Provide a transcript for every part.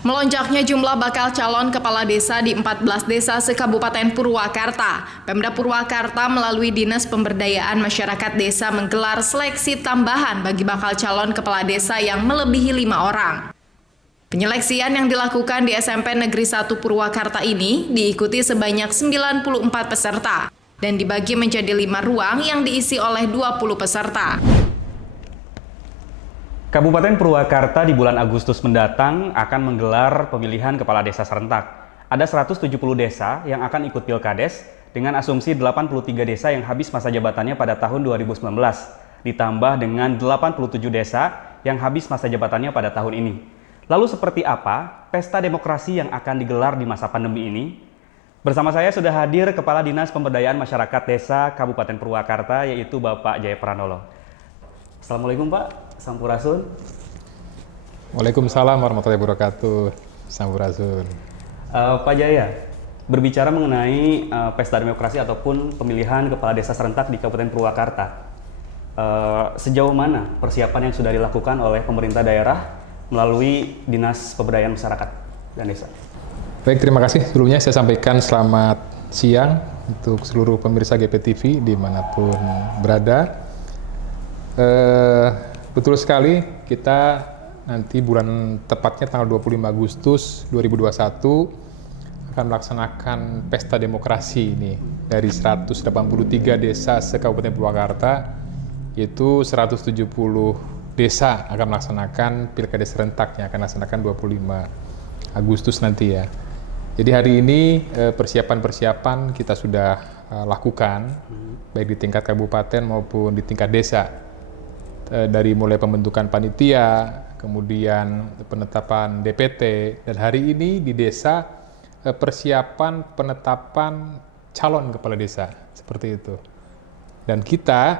Melonjaknya jumlah bakal calon kepala desa di 14 desa se-Kabupaten Purwakarta. Pemda Purwakarta melalui Dinas Pemberdayaan Masyarakat Desa menggelar seleksi tambahan bagi bakal calon kepala desa yang melebihi 5 orang. Penyeleksian yang dilakukan di SMP Negeri 1 Purwakarta ini diikuti sebanyak 94 peserta dan dibagi menjadi 5 ruang yang diisi oleh 20 peserta. Kabupaten Purwakarta di bulan Agustus mendatang akan menggelar pemilihan kepala desa serentak. Ada 170 desa yang akan ikut Pilkades dengan asumsi 83 desa yang habis masa jabatannya pada tahun 2019, ditambah dengan 87 desa yang habis masa jabatannya pada tahun ini. Lalu seperti apa pesta demokrasi yang akan digelar di masa pandemi ini? Bersama saya sudah hadir Kepala Dinas Pemberdayaan Masyarakat Desa Kabupaten Purwakarta, yaitu Bapak Jaya Pranolo. Assalamualaikum Pak, Sampurasun. Waalaikumsalam warahmatullahi wabarakatuh. Sampurasun. Pak Jaya, berbicara mengenai pesta demokrasi ataupun pemilihan kepala desa serentak di Kabupaten Purwakarta, sejauh mana persiapan yang sudah dilakukan oleh pemerintah daerah melalui Dinas Pemberdayaan Masyarakat dan Desa? Baik, terima kasih. Sebelumnya saya sampaikan selamat siang untuk seluruh pemirsa GPTV dimanapun berada. Betul sekali, kita nanti bulan tepatnya tanggal 25 Agustus 2021 akan melaksanakan pesta demokrasi ini dari 183 desa se-Kabupaten Purwakarta, yaitu 170 desa akan melaksanakan Pilkades serentak yang akan melaksanakan 25 Agustus nanti ya. Jadi hari ini persiapan-persiapan kita sudah lakukan baik di tingkat kabupaten maupun di tingkat desa. Dari mulai pembentukan panitia, kemudian penetapan DPT, dan hari ini di desa persiapan penetapan calon kepala desa, seperti itu. Dan kita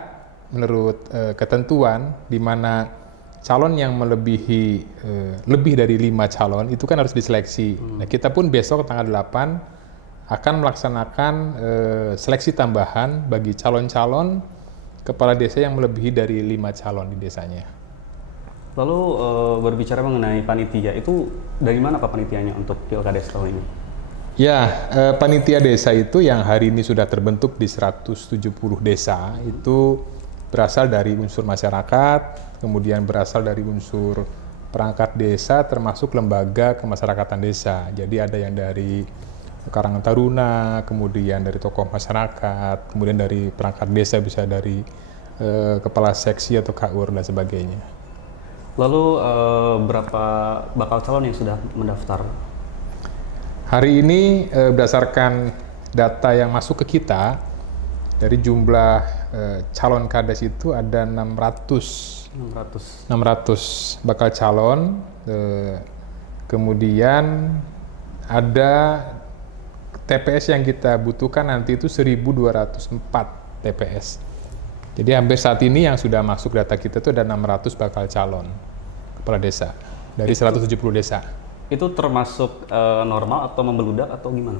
menurut ketentuan di mana calon yang melebihi lebih dari 5 calon itu kan harus diseleksi. Nah, kita pun besok tanggal 8 akan melaksanakan seleksi tambahan bagi calon-calon kepala desa yang melebihi dari 5 calon di desanya. Lalu berbicara mengenai panitia, itu dari mana Pak panitianya untuk Pilkades tahun ini? Ya, panitia desa itu yang hari ini sudah terbentuk di 170 desa, itu berasal dari unsur masyarakat, kemudian berasal dari unsur perangkat desa, termasuk lembaga kemasyarakatan desa. Jadi ada yang dari Karangan Taruna, kemudian dari tokoh masyarakat, kemudian dari perangkat desa, bisa dari kepala seksi atau KUR dan sebagainya. Lalu berapa bakal calon yang sudah mendaftar? Hari ini berdasarkan data yang masuk ke kita, dari jumlah calon kades itu ada 600 bakal calon, kemudian ada TPS yang kita butuhkan nanti itu 1.204 TPS. Jadi hampir saat ini yang sudah masuk data kita itu ada 600 bakal calon kepala desa dari 170 desa. Itu termasuk normal atau membeludak atau gimana?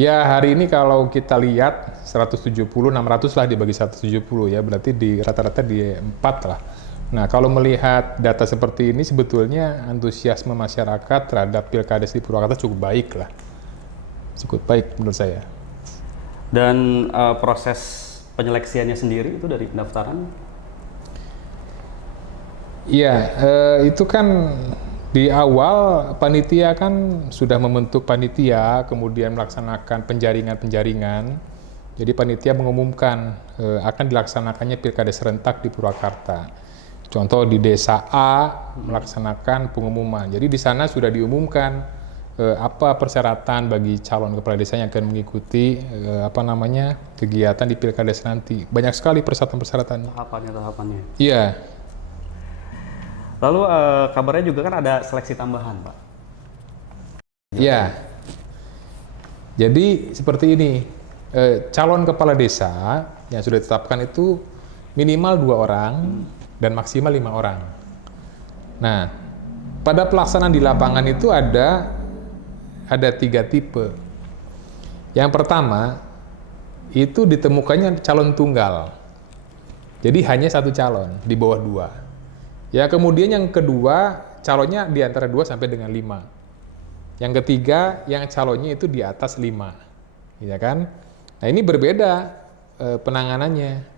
Ya, hari ini kalau kita lihat 170, 600 lah dibagi 170 ya, berarti di rata-rata di 4 lah. Nah, kalau melihat data seperti ini sebetulnya antusiasme masyarakat terhadap Pilkades di Purwakarta cukup baik lah. Cukup baik menurut saya. Dan proses penyeleksiannya sendiri itu dari pendaftaran? Iya, itu kan di awal panitia kan sudah membentuk panitia, kemudian melaksanakan penjaringan-penjaringan. Jadi panitia mengumumkan akan dilaksanakannya Pilkades serentak di Purwakarta. Contoh di desa A melaksanakan pengumuman. Jadi di sana sudah diumumkan apa persyaratan bagi calon kepala desa yang akan mengikuti kegiatan di Pilkades nanti. Banyak sekali persyaratan-persyaratannya. Tahapannya. Iya. Lalu kabarnya juga kan ada seleksi tambahan, Pak. Iya. Jadi seperti ini, calon kepala desa yang sudah ditetapkan itu minimal 2 orang dan maksimal 5 orang. Nah, pada pelaksanaan di lapangan itu ada 3 tipe. Yang pertama, itu ditemukannya calon tunggal. Jadi hanya 1 calon, di bawah 2. Ya, kemudian yang kedua, calonnya di antara 2 sampai dengan 5. Yang ketiga, yang calonnya itu di atas 5. Ya kan? Nah, ini berbeda penanganannya.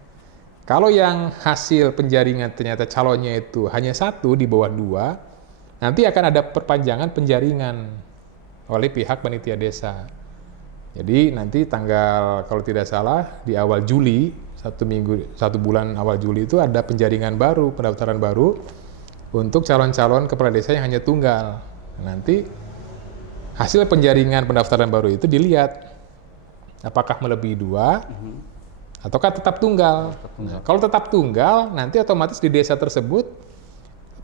Kalau yang hasil penjaringan ternyata calonnya itu hanya 1 di bawah 2, nanti akan ada perpanjangan penjaringan oleh pihak panitia desa. Jadi nanti tanggal, kalau tidak salah, di awal Juli, 1 bulan awal Juli itu ada penjaringan baru, pendaftaran baru untuk calon-calon kepala desa yang hanya tunggal. Nanti hasil penjaringan pendaftaran baru itu dilihat apakah melebihi 2 ataukah tetap tunggal. Nah, kalau tetap tunggal, nanti otomatis di desa tersebut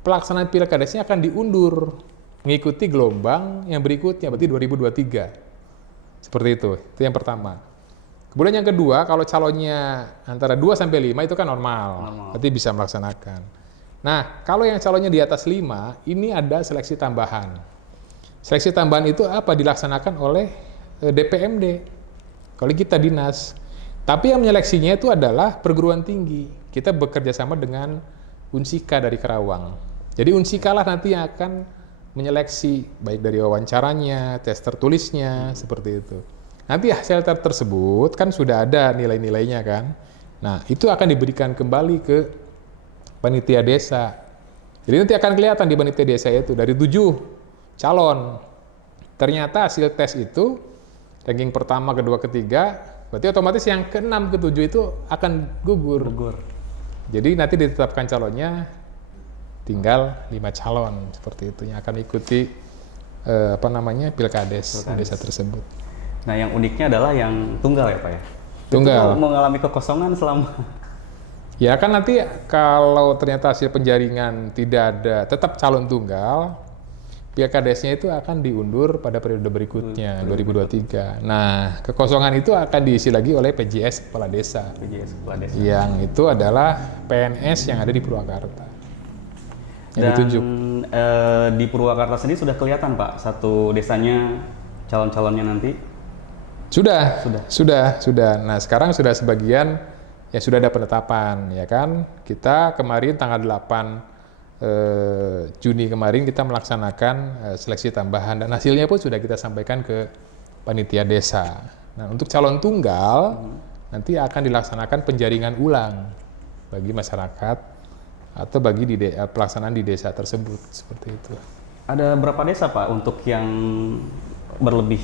pelaksanaan pilkadesnya akan diundur mengikuti gelombang yang berikutnya, berarti 2023. Seperti itu yang pertama. Kemudian yang kedua, kalau calonnya antara 2 sampai 5 itu kan normal. Berarti bisa melaksanakan. Nah, kalau yang calonnya di atas 5, ini ada seleksi tambahan. Seleksi tambahan itu apa? Dilaksanakan oleh DPMD, kalau kita dinas. Tapi yang menyeleksinya itu adalah perguruan tinggi. Kita bekerja sama dengan Unsika dari Karawang. Jadi Unsika lah nanti yang akan menyeleksi, baik dari wawancaranya, tes tertulisnya, seperti itu. Nanti hasil tersebut kan sudah ada nilai-nilainya kan. Nah, itu akan diberikan kembali ke panitia desa. Jadi nanti akan kelihatan di panitia desa itu dari 7 calon. Ternyata hasil tes itu ranking pertama, kedua, ketiga, berarti otomatis yang ke-6, ke-7 itu akan gugur. Jadi nanti ditetapkan calonnya tinggal 5 calon seperti itu yang akan ikuti pilkades desa tersebut. Nah, yang uniknya adalah yang tunggal ya Pak ya? Tunggal. Itu mengalami kekosongan selama... Ya kan nanti kalau ternyata hasil penjaringan tidak ada, tetap calon tunggal, pilkadesnya itu akan diundur pada periode berikutnya, 2023. Nah, kekosongan itu akan diisi lagi oleh PJS Kepala Desa. PJS Kepala Desa. Yang itu adalah PNS yang ada di Purwakarta. Yang Dan ditunjuk. Di Purwakarta sendiri sudah kelihatan Pak, satu desanya calon-calonnya nanti? Sudah. Nah, sekarang sudah sebagian, ya sudah ada penetapan, ya kan? Kita kemarin tanggal 8 Juni kemarin kita melaksanakan seleksi tambahan dan hasilnya pun sudah kita sampaikan ke panitia desa. Nah, untuk calon tunggal nanti akan dilaksanakan penjaringan ulang bagi masyarakat atau bagi pelaksanaan di desa tersebut, seperti itu. Ada berapa desa Pak untuk yang berlebih?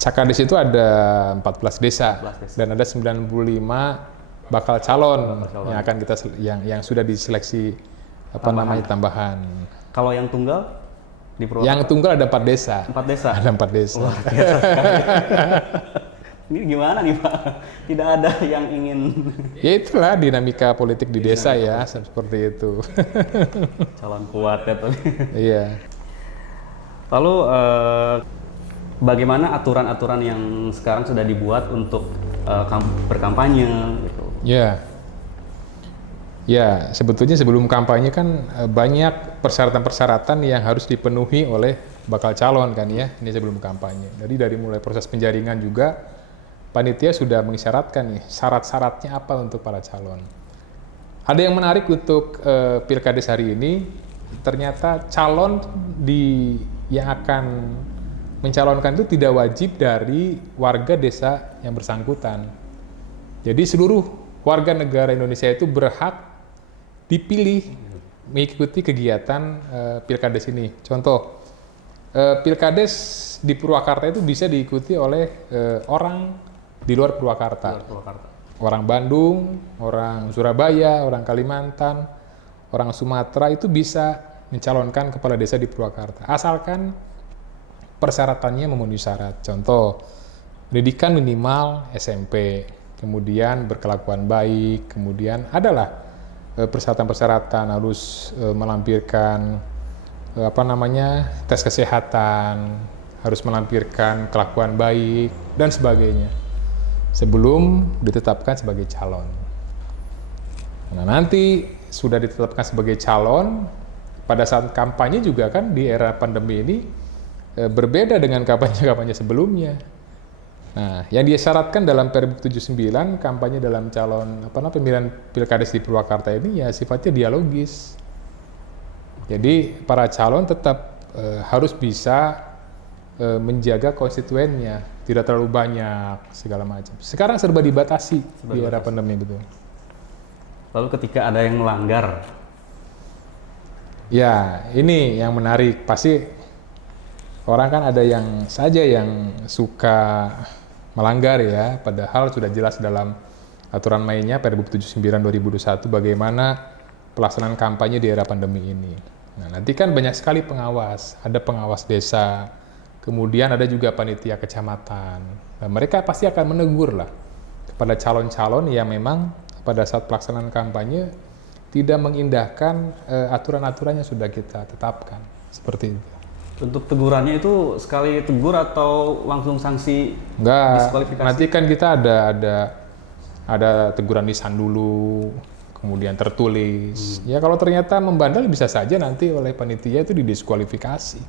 Cakades itu ada 14 desa, 14 desa. dan ada 95 bakal calon yang akan kita yang sudah diseleksi tambahan. Kalau yang tunggal di Purwakarta? Yang tunggal ada 4 desa. 4 desa? Ada 4 desa. Wah, ini gimana nih Pak? Tidak ada yang ingin... Ya itulah dinamika politik di desa ya, seperti itu. Calon kuat ya tadi. Iya. Lalu bagaimana aturan-aturan yang sekarang sudah dibuat untuk berkampanye gitu? Ya, sebetulnya sebelum kampanye kan banyak persyaratan-persyaratan yang harus dipenuhi oleh bakal calon kan ya, ini sebelum kampanye. Jadi dari mulai proses penjaringan juga, panitia sudah mengisyaratkan nih syarat-syaratnya apa untuk para calon. Ada yang menarik untuk pilkades hari ini, ternyata calon yang akan mencalonkan itu tidak wajib dari warga desa yang bersangkutan. Jadi seluruh warga negara Indonesia itu berhak dipilih mengikuti kegiatan pilkades ini. Contoh, pilkades di Purwakarta itu bisa diikuti oleh orang di luar Purwakarta. Orang Bandung, orang Surabaya, orang Kalimantan, orang Sumatera itu bisa mencalonkan kepala desa di Purwakarta. Asalkan persyaratannya memenuhi syarat. Contoh, pendidikan minimal SMP, kemudian berkelakuan baik, kemudian adalah persyaratan-persyaratan harus melampirkan tes kesehatan, harus melampirkan kelakuan baik dan sebagainya sebelum ditetapkan sebagai calon. Nah, nanti sudah ditetapkan sebagai calon, pada saat kampanye juga kan di era pandemi ini berbeda dengan kampanye-kampanye sebelumnya. Nah, yang disyaratkan dalam Pergub 79 kampanye dalam calon pemilihan pilkades di Purwakarta ini ya sifatnya dialogis. Jadi para calon tetap harus bisa menjaga konstituennya, tidak terlalu banyak segala macam. Sekarang serba dibatasi di era pandemi betul. Lalu ketika ada yang melanggar, ya ini yang menarik. Pasti orang kan ada yang suka melanggar ya, padahal sudah jelas dalam aturan mainnya Pergub 79 2021 bagaimana pelaksanaan kampanye di era pandemi ini. Nah, nanti kan banyak sekali pengawas, ada pengawas desa, kemudian ada juga panitia kecamatan. Nah, mereka pasti akan menegur lah kepada calon-calon yang memang pada saat pelaksanaan kampanye tidak mengindahkan aturan-aturan yang sudah kita tetapkan, seperti itu. untuk tegurannya itu sekali tegur atau langsung sanksi Enggak, diskualifikasi? nanti kan kita ada teguran lisan dulu, kemudian tertulis. Ya kalau ternyata membandel bisa saja nanti oleh panitia itu didiskualifikasi.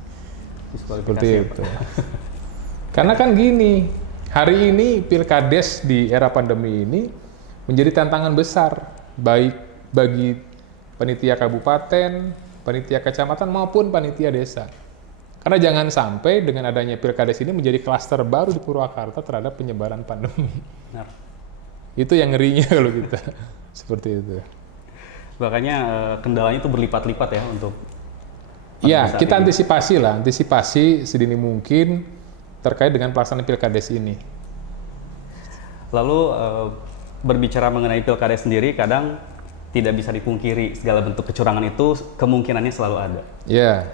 Seperti ya, itu. Karena kan gini, hari ini Pilkades di era pandemi ini menjadi tantangan besar baik bagi panitia kabupaten, panitia kecamatan maupun panitia desa. Karena jangan sampai dengan adanya Pilkades ini menjadi klaster baru di Purwakarta terhadap penyebaran pandemi. Benar. Itu yang ngerinya kalau kita seperti itu. Makanya kendalanya itu berlipat-lipat ya untuk Ya, saat kita ini. antisipasi sedini mungkin terkait dengan pelaksanaan Pilkades ini. Lalu berbicara mengenai Pilkades sendiri, kadang tidak bisa dipungkiri segala bentuk kecurangan itu kemungkinannya selalu ada. Ya,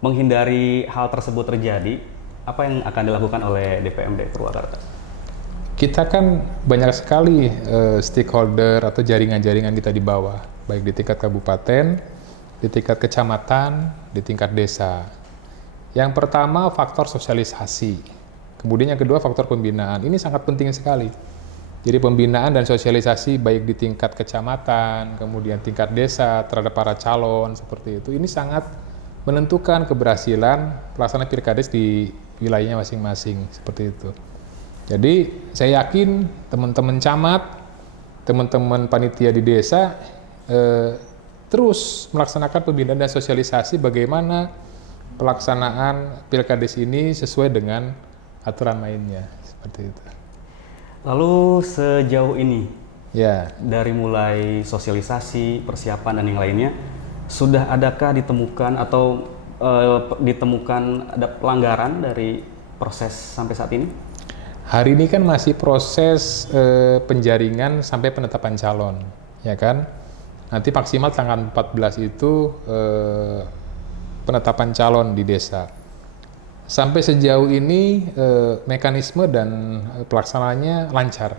Menghindari hal tersebut terjadi, apa yang akan dilakukan oleh DPMD Purwakarta? kita kan banyak sekali stakeholder atau jaringan-jaringan kita di bawah, baik di tingkat kabupaten, di tingkat kecamatan, di tingkat desa. Yang pertama faktor sosialisasi, kemudian yang kedua faktor pembinaan. Ini sangat penting sekali. Jadi pembinaan dan sosialisasi baik di tingkat kecamatan, kemudian tingkat desa terhadap para calon seperti itu. Ini sangat menentukan keberhasilan pelaksanaan Pilkades di wilayahnya masing-masing seperti itu. Jadi saya yakin teman-teman camat, teman-teman panitia di desa terus melaksanakan pembinaan dan sosialisasi bagaimana pelaksanaan Pilkades ini sesuai dengan aturan mainnya seperti itu. Lalu sejauh ini, Ya, dari mulai sosialisasi, persiapan dan yang lainnya, sudah adakah ditemukan atau ditemukan ada pelanggaran dari proses sampai saat ini? hari ini kan masih proses penjaringan sampai penetapan calon, ya kan? Nanti maksimal tanggal 14 itu penetapan calon di desa. Sampai sejauh ini mekanisme dan pelaksanaannya lancar.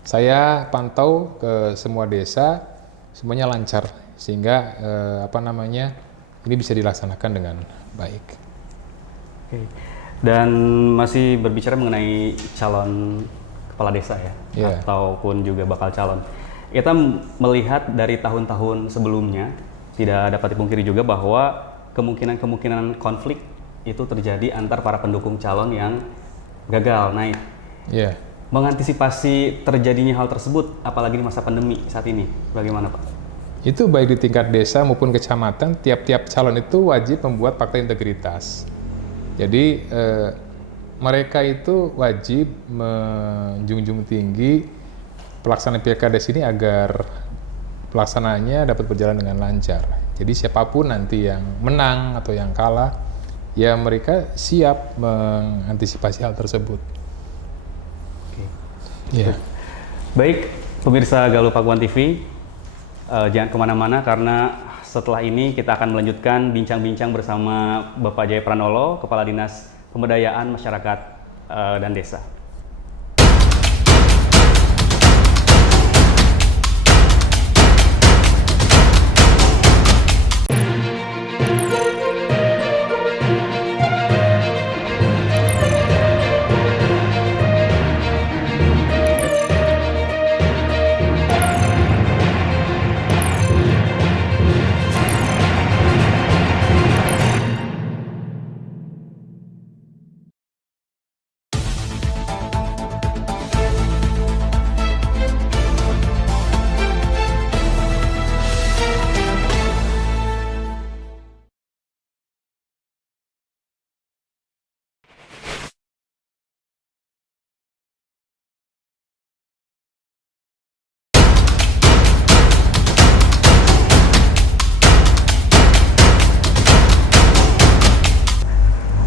Saya pantau ke semua desa, semuanya lancar sehingga ini bisa dilaksanakan dengan baik. Oke. Dan masih berbicara mengenai calon kepala desa ya, Yeah. ataupun juga bakal calon. Kita melihat dari tahun-tahun sebelumnya, tidak dapat dipungkiri juga bahwa kemungkinan konflik itu terjadi antar para pendukung calon yang gagal naik. Ya, Mengantisipasi terjadinya hal tersebut, apalagi di masa pandemi saat ini, bagaimana Pak? itu baik di tingkat desa maupun kecamatan, tiap-tiap calon itu wajib membuat fakta integritas. Jadi mereka itu wajib menjunjung tinggi pelaksanaan Pilkades ini agar pelaksanaannya dapat berjalan dengan lancar. Jadi siapapun nanti yang menang atau yang kalah, ya mereka siap mengantisipasi hal tersebut. Oke. Ya. Baik, pemirsa Galuh Pakuan TV, jangan kemana-mana karena setelah ini kita akan melanjutkan bincang-bincang bersama Bapak Jaya Pranolo, Kepala Dinas Pemberdayaan Masyarakat dan Desa.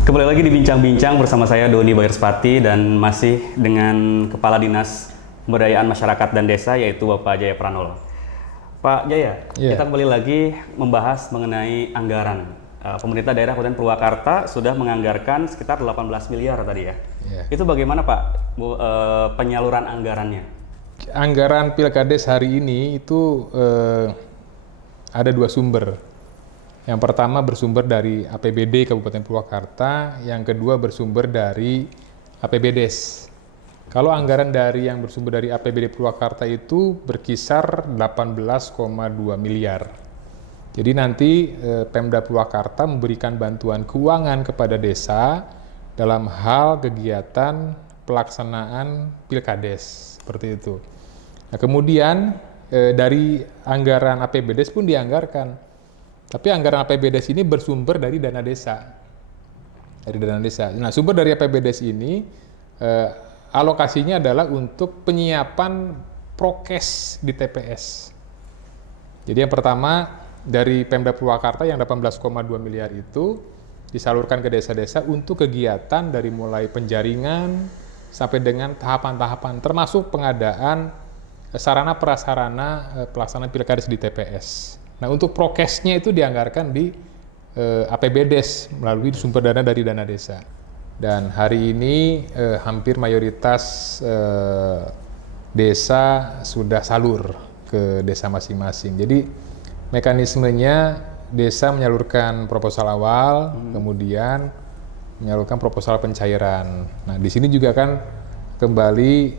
Kembali lagi di Bincang-Bincang bersama saya Doni Bayerspati dan masih dengan Kepala Dinas Pemberdayaan Masyarakat dan Desa yaitu Bapak Jaya Pranolo. Pak Jaya, kita kembali lagi membahas mengenai anggaran. Pemerintah daerah Kabupaten Purwakarta sudah menganggarkan sekitar 18 miliar tadi ya. Itu bagaimana Pak penyaluran anggarannya? Anggaran Pilkades hari ini itu ada dua sumber. Yang pertama bersumber dari APBD Kabupaten Purwakarta, yang kedua bersumber dari APBDes. Kalau anggaran yang bersumber dari APBD Purwakarta itu berkisar 18,2 miliar. Jadi nanti Pemda Purwakarta memberikan bantuan keuangan kepada desa dalam hal kegiatan pelaksanaan Pilkades, seperti itu. Nah, kemudian dari anggaran APBDes pun dianggarkan. Tapi anggaran APBDes ini bersumber dari dana desa. Dari dana desa. Nah, sumber dari APBDes ini alokasinya adalah untuk penyiapan prokes di TPS. Jadi yang pertama dari Pemda Purwakarta yang 18,2 miliar itu disalurkan ke desa-desa untuk kegiatan dari mulai penjaringan sampai dengan tahapan-tahapan termasuk pengadaan sarana prasarana pelaksanaan Pilkades di TPS. Nah, untuk prokesnya itu dianggarkan di APBDes melalui sumber dana dari dana desa. Dan hari ini hampir mayoritas desa sudah salur ke desa masing-masing. Jadi mekanismenya desa menyalurkan proposal awal, kemudian menyalurkan proposal pencairan. Nah, di sini juga kan kembali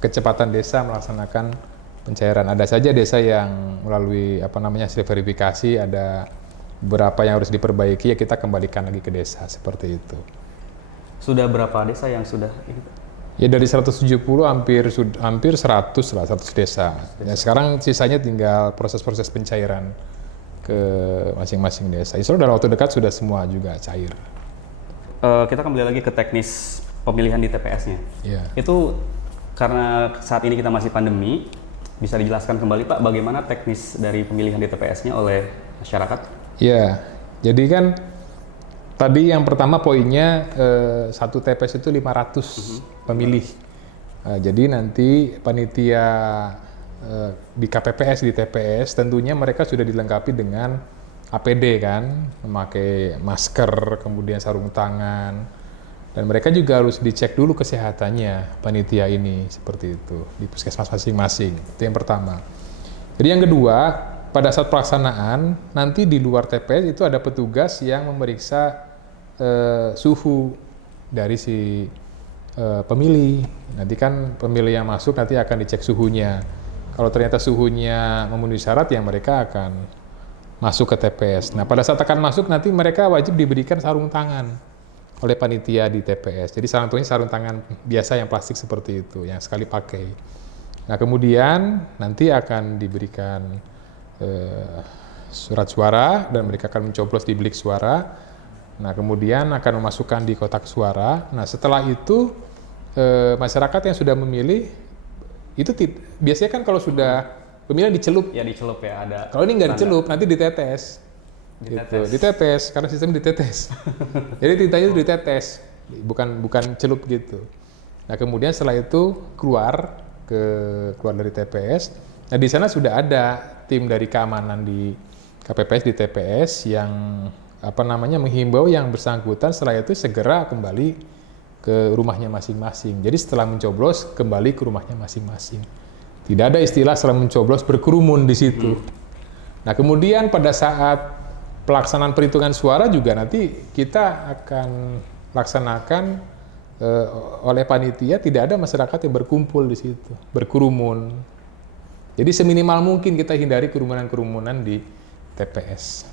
kecepatan desa melaksanakan pencairan. Ada saja desa yang melalui hasil verifikasi, ada beberapa yang harus diperbaiki, ya kita kembalikan lagi ke desa, seperti itu. Sudah berapa desa yang sudah? Ya dari 170 hampir 100 lah, 100 desa. Ya, sekarang sisanya tinggal proses-proses pencairan ke masing-masing desa. Insya Allah dalam waktu dekat sudah semua juga cair. Kita kembali lagi ke teknis pemilihan di TPS-nya. Ya. Itu karena saat ini kita masih pandemi, bisa dijelaskan kembali Pak bagaimana teknis dari pemilihan di TPS-nya oleh masyarakat? Ya, jadi kan tadi yang pertama poinnya satu TPS itu 500 pemilih. Jadi nanti panitia di KPPS, di TPS tentunya mereka sudah dilengkapi dengan APD kan, memakai masker, kemudian sarung tangan. Dan mereka juga harus dicek dulu kesehatannya panitia ini, seperti itu, di puskesmas masing-masing. Itu yang pertama. Jadi yang kedua, pada saat pelaksanaan, nanti di luar TPS itu ada petugas yang memeriksa suhu dari si pemilih. Nanti kan pemilih yang masuk nanti akan dicek suhunya. Kalau ternyata suhunya memenuhi syarat, ya mereka akan masuk ke TPS. Nah, pada saat akan masuk nanti mereka wajib diberikan sarung tangan oleh panitia di TPS. Jadi sarung tangan biasa yang plastik seperti itu, yang sekali pakai. Nah, kemudian nanti akan diberikan surat suara dan mereka akan mencoblos di bilik suara. Nah, kemudian akan memasukkan di kotak suara. Nah, setelah itu masyarakat yang sudah memilih itu biasanya kan kalau sudah pemilihan dicelup. Ya dicelup ya ada. Kalau ini nggak dicelup, nanti ditetes. Ditetes karena sistem ditetes. Jadi tintanya itu ditetes, bukan celup gitu. Nah, kemudian setelah itu keluar dari TPS. Nah, di sana sudah ada tim dari keamanan di KPPS di TPS yang menghimbau yang bersangkutan setelah itu segera kembali ke rumahnya masing-masing. Jadi setelah mencoblos kembali ke rumahnya masing-masing. Tidak ada istilah setelah mencoblos berkerumun di situ. Nah, kemudian pada saat pelaksanaan perhitungan suara juga nanti kita akan laksanakan oleh panitia, tidak ada masyarakat yang berkumpul di situ, berkerumun. Jadi seminimal mungkin kita hindari kerumunan-kerumunan di TPS.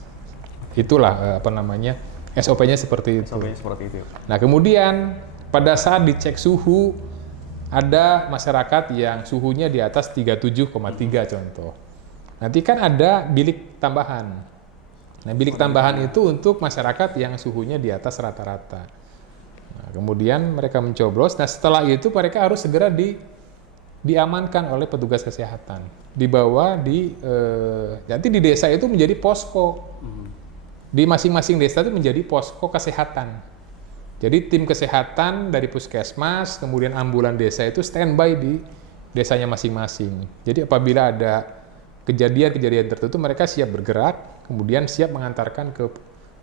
Itulah SOP-nya seperti itu. SOP-nya seperti itu. Nah, kemudian pada saat dicek suhu ada masyarakat yang suhunya di atas 37,3 contoh. Nanti kan ada bilik tambahan. Nah, bilik tambahan itu untuk masyarakat yang suhunya di atas rata-rata. Nah, kemudian mereka mencoblos. Nah, setelah itu mereka harus segera diamankan oleh petugas kesehatan. Dibawa nanti di desa itu menjadi posko. di masing-masing desa itu menjadi posko kesehatan. Jadi tim kesehatan dari puskesmas, kemudian ambulan desa itu standby di desanya masing-masing. Jadi apabila ada kejadian-kejadian tertentu, mereka siap bergerak, kemudian siap mengantarkan ke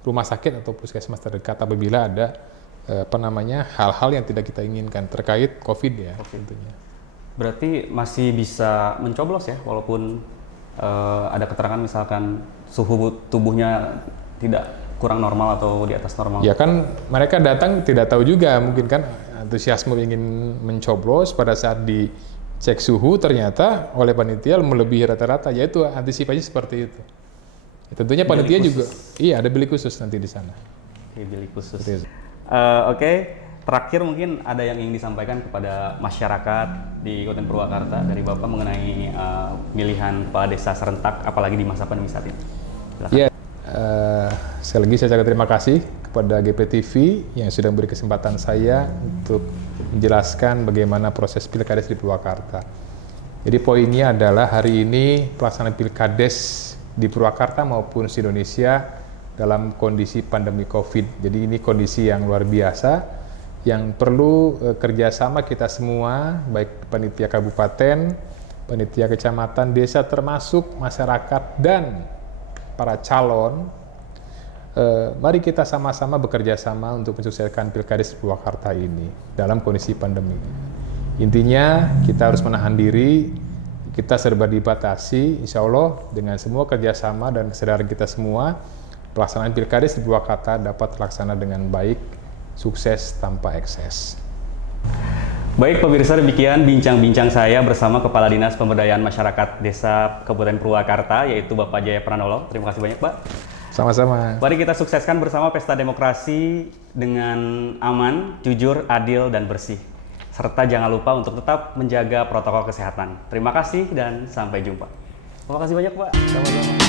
rumah sakit atau puskesmas terdekat apabila ada hal-hal yang tidak kita inginkan terkait COVID ya. Tentunya. Berarti masih bisa mencoblos ya, walaupun ada keterangan misalkan suhu tubuhnya tidak kurang normal atau di atas normal. Ya kan mereka datang tidak tahu juga, mungkin kan antusiasme ingin mencoblos, pada saat dicek suhu ternyata oleh panitia melebihi rata-rata, yaitu antisipasi seperti itu. Ya, tentunya panitia juga, iya ada bilik khusus nanti di sana. Bilik khusus. Oke. Terakhir mungkin ada yang ingin disampaikan kepada masyarakat di Kabupaten Purwakarta dari Bapak mengenai pemilihan kepala desa serentak, apalagi di masa pandemi saat ini. Iya, sekali lagi saya ucapkan terima kasih kepada GPTV yang sudah memberi kesempatan saya untuk menjelaskan bagaimana proses Pilkades di Purwakarta. Jadi poinnya adalah hari ini pelaksanaan Pilkades di Purwakarta maupun di Indonesia dalam kondisi pandemi COVID. Jadi ini kondisi yang luar biasa, yang perlu kerjasama kita semua, baik panitia kabupaten, panitia kecamatan, desa, termasuk masyarakat dan para calon. Mari kita sama-sama bekerja sama untuk mensukseskan Pilkades Purwakarta ini dalam kondisi pandemi. Intinya kita harus menahan diri, kita serba dibatasi, insya Allah dengan semua kerjasama dan kesadaran kita semua, pelaksanaan Pilkades di Purwakarta dapat terlaksana dengan baik, sukses tanpa ekses. Baik pemirsa, demikian bincang-bincang saya bersama Kepala Dinas Pemberdayaan Masyarakat Desa Kabupaten Purwakarta, yaitu Bapak Jaya Pranolo. Terima kasih banyak Pak. Sama-sama. Mari kita sukseskan bersama pesta demokrasi dengan aman, jujur, adil, dan bersih. Serta jangan lupa untuk tetap menjaga protokol kesehatan. Terima kasih dan sampai jumpa. Terima kasih banyak Pak. Sama-sama.